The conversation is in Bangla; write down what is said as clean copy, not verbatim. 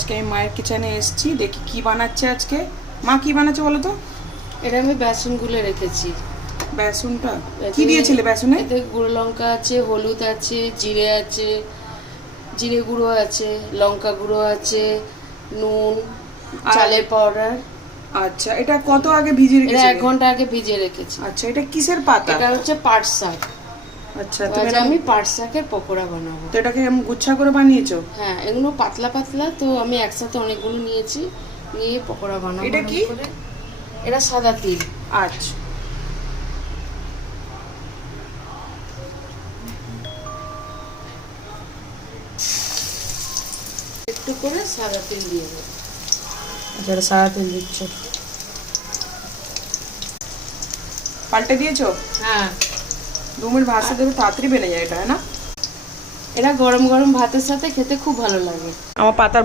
আজকে আমি মায়ের কিচেনে এসেছি, দেখি কি বানাচ্ছে আজকে। মা কি বানাচ্ছে বলো তো? এটা আমি বেসন গুলে রেখেছি। বেসনটা কি দিয়েছিলে বেসনে? এতে গুঁড়ো লঙ্কা আছে, হলুদ আছে, জিরে আছে, জিরে গুঁড়ো আছে, লঙ্কা গুঁড়ো আছে, নুন, চালের পাউডার। আচ্ছা, এটা কত আগে ভিজিয়ে এটা রেখেছিলে? 1 ঘন্টা আগে ভিজিয়ে রেখেছি। আচ্ছা, এটা কিসের পাতা? এটা হচ্ছে পাট শাক। আচ্ছা, তো তুমি আজ আমি পাট শাকের পকোড়া বানাবো। তো এটাকে এমন গুচ্ছা করে বানিয়েছো? হ্যাঁ, এগুলো পাতলা পাতলা, তো আমি একসাথে অনেকগুলো নিয়েছি, নিয়ে পকোড়া বানাবো। এটা কি? এটা সাদা তিল। আচ্ছা, একটু করে সাদা তিল দিয়ে দেবো। আচ্ছা, এটা সাদা তেল দিচ্ছ, পাল্টে দিয়েছো? হ্যাঁ, 2 মিনিট ভাজতে দেবে, তাড়াতাড়ি বেনে যায় এটা, না? এটা গরম গরম ভাতের সাথে খেতে খুব ভালো লাগে। আমার পাতার